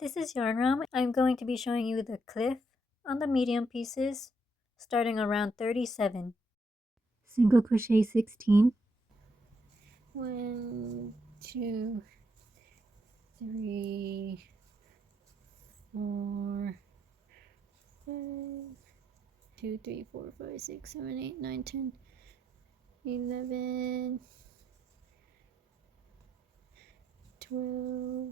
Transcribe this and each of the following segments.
This is Yarn Realm. I'm going to be showing you the cliff on the medium pieces starting around 37. Single crochet 16. 1, 2, 3, 4, 5, 2, 3, 4, 5, 6, 7, 8, 9, 10, 11, 12,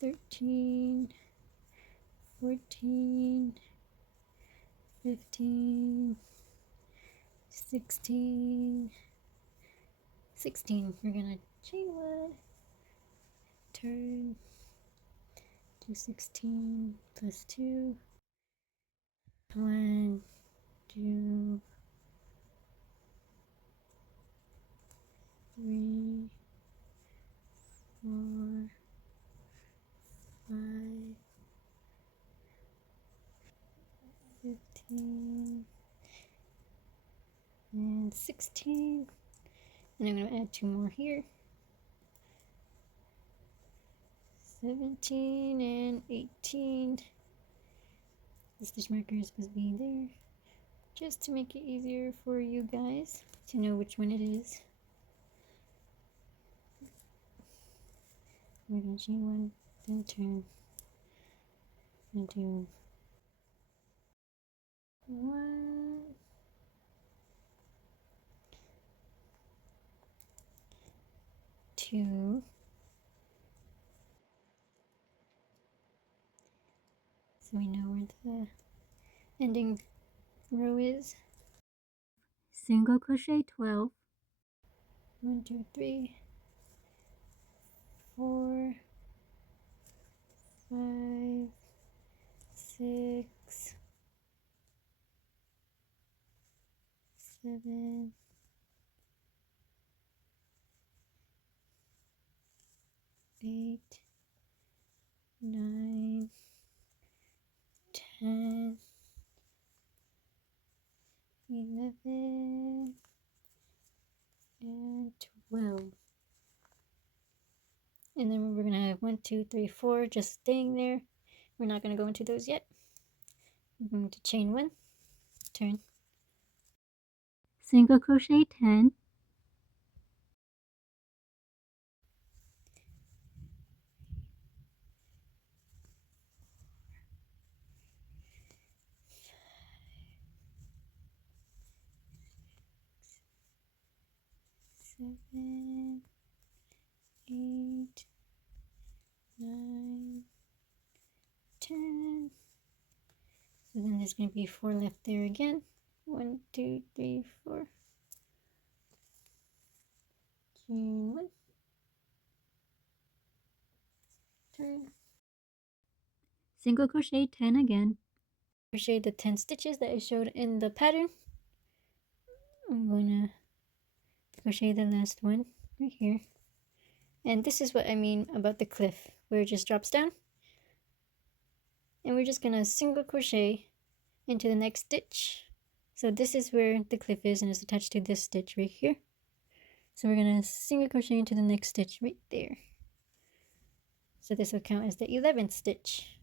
13, 14, 15, 16. We're gonna chain one, turn, do 16 plus 2, 1, 2, 3, 4, 5, 15, and 16. And I'm going to add 2 more here. 17 and 18. The stitch marker is supposed to be there, just to make it easier for you guys to know which one it is. We're going to chain 1, then turn, and do 1, 2, so we know where the ending row is. Single crochet 12. 1, 2, 3, 4, 5, 6, 7, 8, 9, 10, 11, and 12. And then we're going to have 1, 2, 3, 4 just staying there. We're not going to go into those yet. We're going to chain 1, turn, Single crochet 10. 7, 8, 9, 10. So then there's going to be 4 left there again. 1, 2, 3, 4. Chain 1, turn, Single crochet 10 again. crochet the 10 stitches that I showed in the pattern. I'm going to crochet the last one right here. And this is what I mean about the cliff, where it just drops down. And we're just going to single crochet into the next stitch. So this is where the cliff is, and it's attached to this stitch right here. So we're going to single crochet into the next stitch right there. So this will count as the 11th stitch.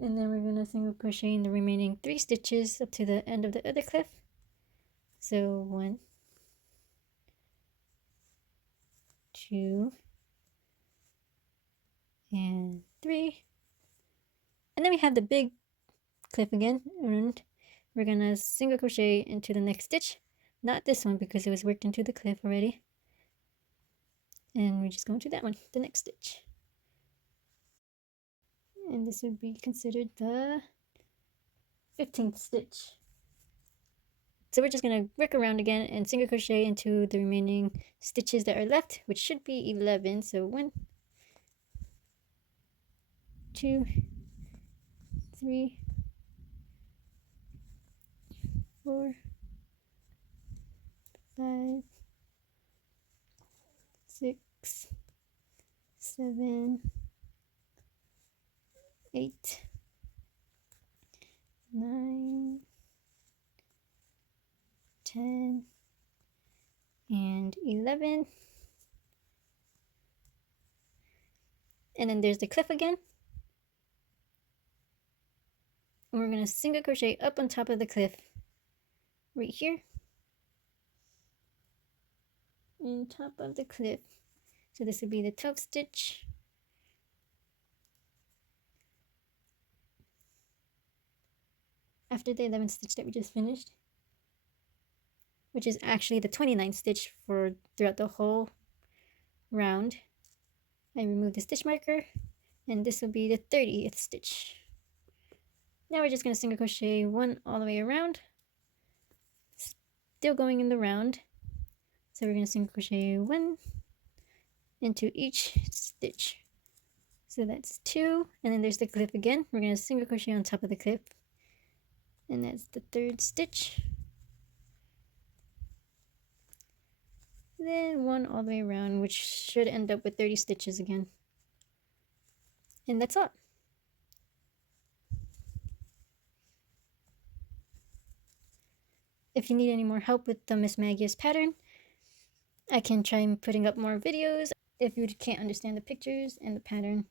And then we're going to single crochet in the remaining 3 stitches up to the end of the other cliff. So 1, 2, and 3. And then we have the big cliff again, and we're going to single crochet into the next stitch. Not this one because it was worked into the cliff already. And we're just going to that one, the next stitch. And this would be considered the 15th stitch. So we're just going to work around again and single crochet into the remaining stitches that are left, which should be 11. So 1, 2, 3, 4, 5, 6, 7, 8, 9, 10, and 11. And then there's the cliff again. And we're going to single crochet up on top of the cliff right here, on top of the cliff. So this would be the 12th stitch. After the 11th stitch that we just finished, which is actually the 29th stitch for throughout the whole round. I remove the stitch marker, and this will be the 30th stitch. Now we're just going to single crochet one all the way around, still going in the round. So we're going to single crochet one into each stitch. So that's 2, and then there's the cliff again. We're going to single crochet on top of the cliff, and that's the 3rd stitch. Then one all the way around, which should end up with 30 stitches again. And that's all. If you need any more help with the Mismagius pattern, I can try putting up more videos. If you can't understand the pictures and the pattern,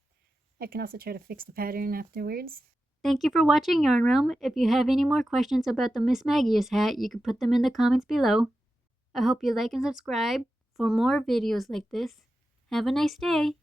I can also try to fix the pattern afterwards. Thank you for watching Yarn Realm. If you have any more questions about the Mismagius hat, you can put them in the comments below. I hope you like and subscribe for more videos like this. Have a nice day.